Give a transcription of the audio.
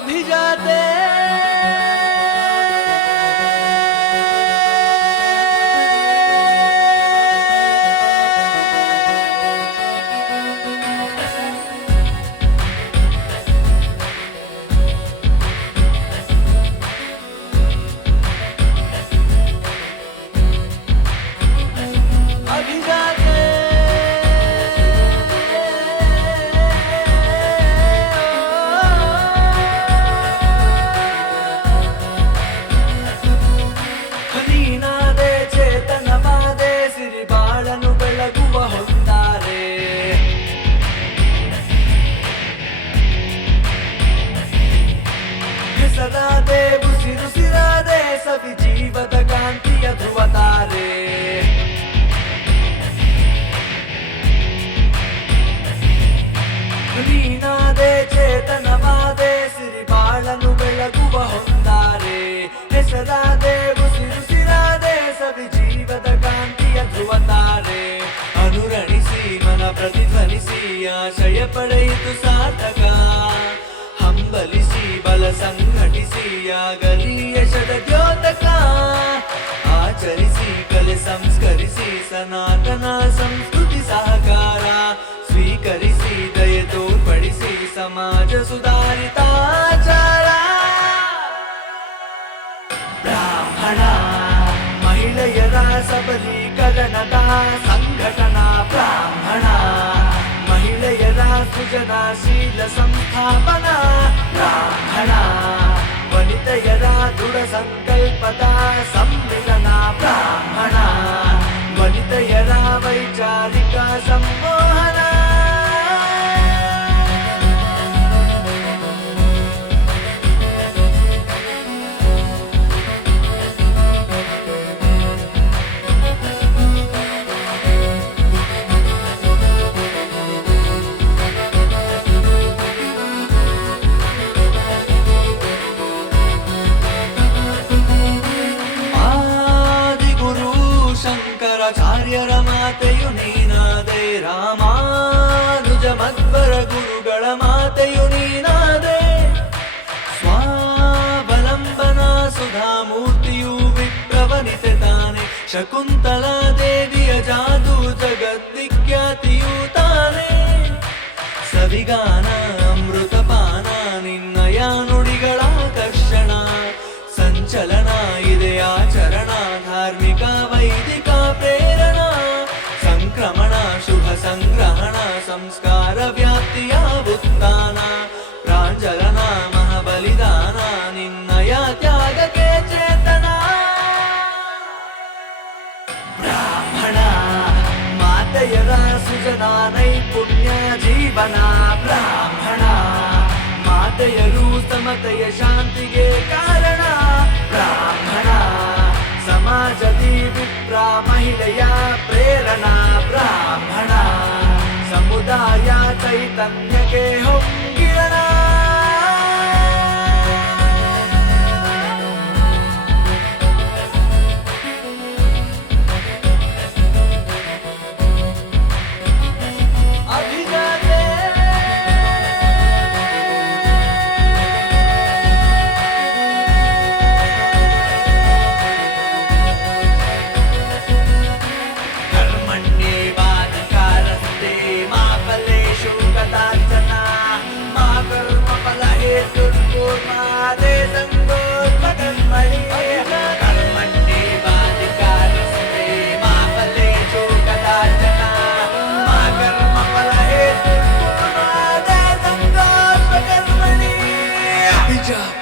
अभिजाते ಸದಾದೆ ಉಸಿರುಸಿರಾದೆ ಸವಿ ಜೀವದ ಕಾಂತಿಯ ಧ್ರುವತಾರೆ ನೀನಾದೆ ಚೇತನವಾದೆ ಸಿರಿಬಾಳನು ಬೆಳಗುವ ಹೊಂದಾರೆ ಹೆಸರಾದೆ ಉಸಿರುಸಿರಾದೆ ಸವಿ ಜೀವದ ಕಾಂತಿಯ ಧ್ರುವತಾರೆ ಅನುರಣಿಸಿ ಮನ ಪ್ರತಿಧ್ವನಿಸಿ ಆಶಯ ಪಡೆಯಿತು ಸಾರ್ಥಕ ಹಂಬಲಿಸಿ ಬಲ ಸಂಘಟಿಸಿ ಆಗಲಿ ಯಶದ ದ್ಯೋತಕ ಆಚರಿಸಿ ಕಲೆ ಸಂಸ್ಕರಿಸಿ ಸನಾತನ ಸಂಸ್ಕೃತಿ ಸಹಕಾರ ಸ್ವೀಕರಿಸಿ ದಯೆ ತೋರ್ಪಡಿಸಿ ಸಮಾಜ ಸುಧಾರಿತಾಚಾರ ಬ್ರಾಹ್ಮಣ ಮಹಿಳೆಯರ ಸಬಲೀಕರಣದ ಸಂಘಟನಾ ಬ್ರಾಹ್ಮಣ ಮಹಿಳೆಯರ ಸೃಜನಶೀಲ ಸಂಸ್ಥಾಪನಾ ಬ್ರಾಹ್ಮಣ ವನಿತೆಯರ ದೃಢ ಸಂಕಲ್ಪದ ಸಮ್ಮಿಲನ ಬ್ರಾಹ್ಮಣ ವನಿತೆಯರ ವೈಚಾರಿಕ ಸಂಮೋಹನ ಶಂಕರಾಚಾರ್ಯರ ಮಾತೆಯು ನೀನಾದೆ ರಾಮಾನುಜ ಮಧ್ವರ ಗುರುಗಳ ಮಾತೆಯು ನೀನಾದೆ ಸ್ವಾವಲಂಬನಾ ಸುಧಾಮೂರ್ತಿಯು ವಿಪ್ರವನಿತೆ ತಾನೆ ಶಕುಂತಲಾ ದೇವಿಯ ಜಾದು ಜಗದ್ವಿಖ್ಯಾತಿಯು ತಾನೆ ಸವಿಗಾನ ಅಮೃತಪಾನ ನಿನ್ನಯ ನುಡಿಗಳ ಆಕರ್ಷಣ ಸಂಚಲನ ಇದೆ ಆಚರಣ ಧಾರ್ಮಿಕ ವೈದಿಕ ಪ್ರೇರಣಾ ಸಂಕ್ರಮಣ ಶುಭ ಸಂಗ್ರಹಣ ಸಂಸ್ಕಾರ ವ್ಯಾಪ್ತಿಯ ಉತ್ಥಾನ ಪ್ರಾಂಜಲನ ಮಹಾಬಲಿದಾನ ನಿನ್ನಯ ತ್ಯಾಗಕ್ಕೆ ಚೇತನ ಬ್ರಾಹ್ಮಣ ಮಾತೆಯರ ಸೃಜನ ನೈಪುಣ್ಯ ಜೀವನ ಬ್ರಾಹ್ಮಣ ಮಾತೆಯರು ಸಮತೆಯ ಶಾಂತಿಗೆ ಕಾರಣ ಬ್ರಾಹ್ಮಣ ಸಮಾಜದಿ ವಿಪ್ರ ಮಹಿಳೆಯ ಪ್ರೇರಣಾ ಬ್ರಾಹ್ಮಣ ಸಮುದಾಯ ಚೈತನ್ಯಕ್ಕೆ ಹೊಂಗಿರಣ job.